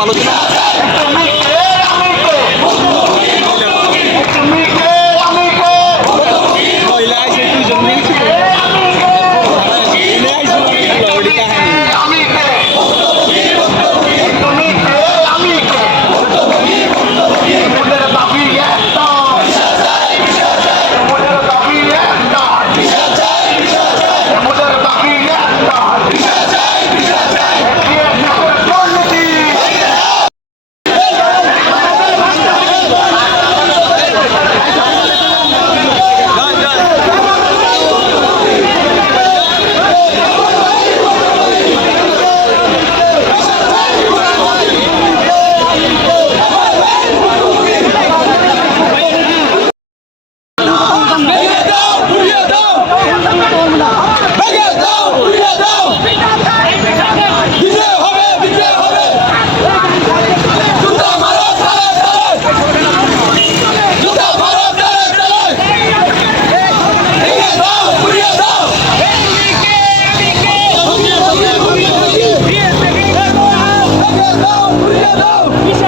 আলোচনা দিশা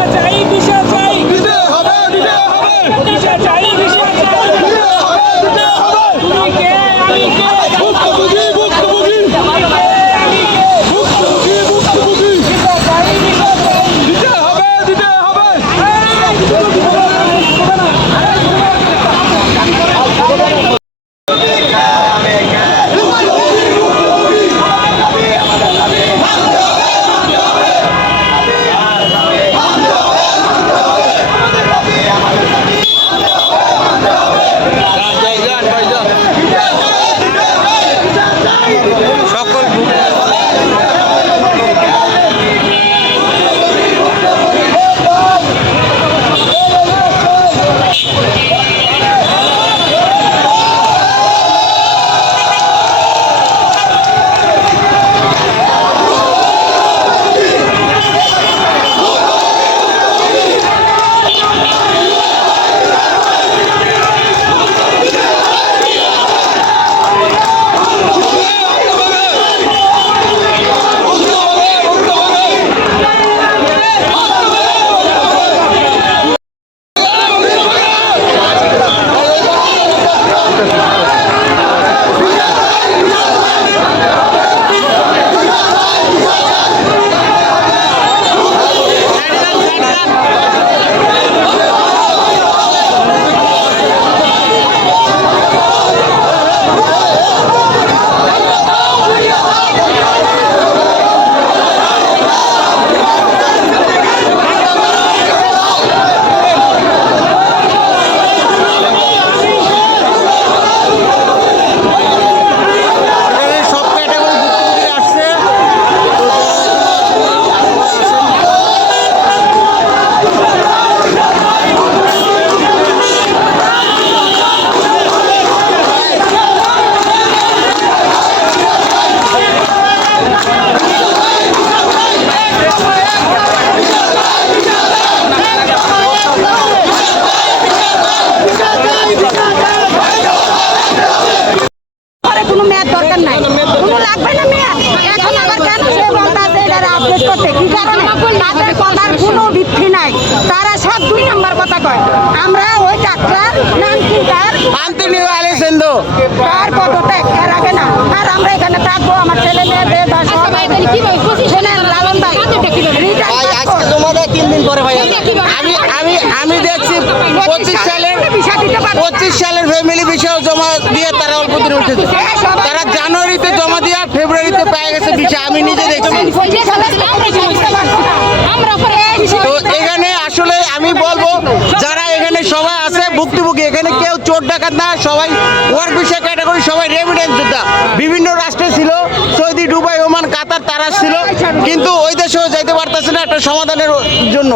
এখন সে বলতাছে এটা আপডেট করতে কি কারণে? তাদের কথার কোনো ভিত্তি নাই। তারা সব দুই নম্বর কথা কয়। আমরা ওই ডাক্তার নাম কি তার আন্তনিও আলেসেন্দো তার পদত্যাগ এর আগে না। আর আমরা এখানে থাকব আমার ছেলে মেয়েদের বা সব শোনেন লালন ভাই। আজকে জমা দেয় তিন দিন পরে ভাই আমি আমি আমি দেখছি পঁচিশ সালের। পঁচিশ সালের ফ্যামিলি বিষয় জমা দিয়ে তারা অল্প দিন উঠেছে তারা জানুয়ারিতে জমা দিয়ে ফেব্রুয়ারিতে পেয়ে গেছে বিষয় আমি নিজে দেখছি আমরা পরে তো এখানে আসলে আমি বলব, যারা এখানে সবাই আছে, ভুক্তভোগী, এখানে কেউ চোর ডাকাত না, সবাই ওয়ার্ক ভিসা ক্যাটাগরি সবাই রেমিডেন্স যোদ্ধা। বিভিন্ন রাষ্ট্রে ছিল, সৌদি, দুবাই, ওমান, কাতার, তারা ছিল। কিন্তু ওই দেশেও যাইতে একটা সমাধানের জন্য।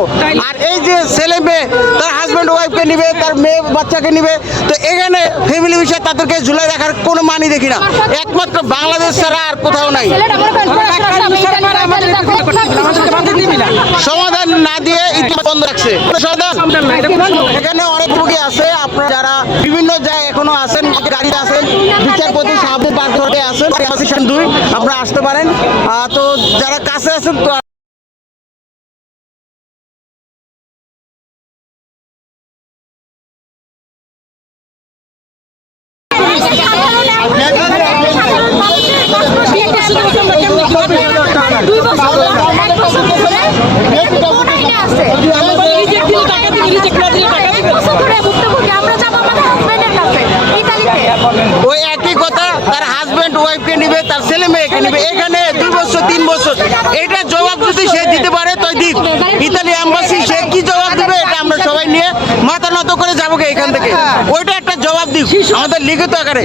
আর এই যে ছেলে মেয়ে, তার হাজব্যান্ড ওয়াইফকে নিবে, তার মেয়ে, বাচ্চাকে নিবে, তো এখানে ফ্যামিলি বিষয় তাদেরকে ঝুলাই রাখার কোনো মানি দেখি না। একমাত্র বাংলাদেশ ছাড়া আর কোথাও নাই। সমাধান না দিয়ে বন্ধ রাখছে। এখানে অনেক রোগী আছে, আপনারা যারা বিভিন্ন জায়গায় এখনও আছেন গাড়িতে আছেন, বিচারপতি সাহাবুল পার্ক আছেন দুই, আপনারা আসতে পারেন। তো যারা কাছে আছেন, তো ওই তার হাজবেন্ড ওয়াইফকে নিবে, তার ছেলে এখানে দুই তিন জবাব সে দিতে পারে ইতালি অ্যাম্বাসি সে কি জবাব দিবে, এটা আমরা সবাই নিয়ে মাথা নত করে যাব এখান থেকে। ওইটা দিক আমাদের লিখিত আকারে।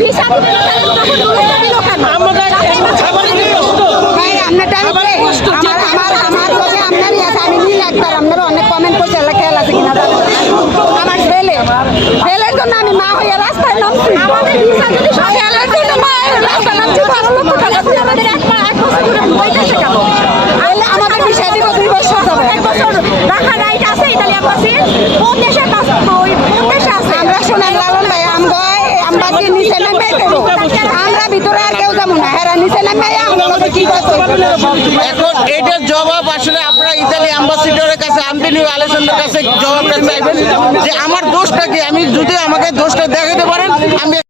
আমাদের বিষয় দিব দুই বছর যাবে। এক বছর রাখা right আছে ইতালি embassy। কোন দেশের pass- ওই কোন দেশে আছে? আমরা শোনেন লালন ভাই আমরা embassy নিচে নেমে দেবো। আমরা ভিতরে আর কেউ না। কি এখন এটার জবাব আসলে আপনারা ইতালি অ্যাম্বাসিডরের কাছে আন্তনিও আলেসান্ডার কাছে জবাবটা চাইবেন। যে আমার দোষটা কি? আমি যদি আমাকে দোষটা দেখাতে পারেন, আমি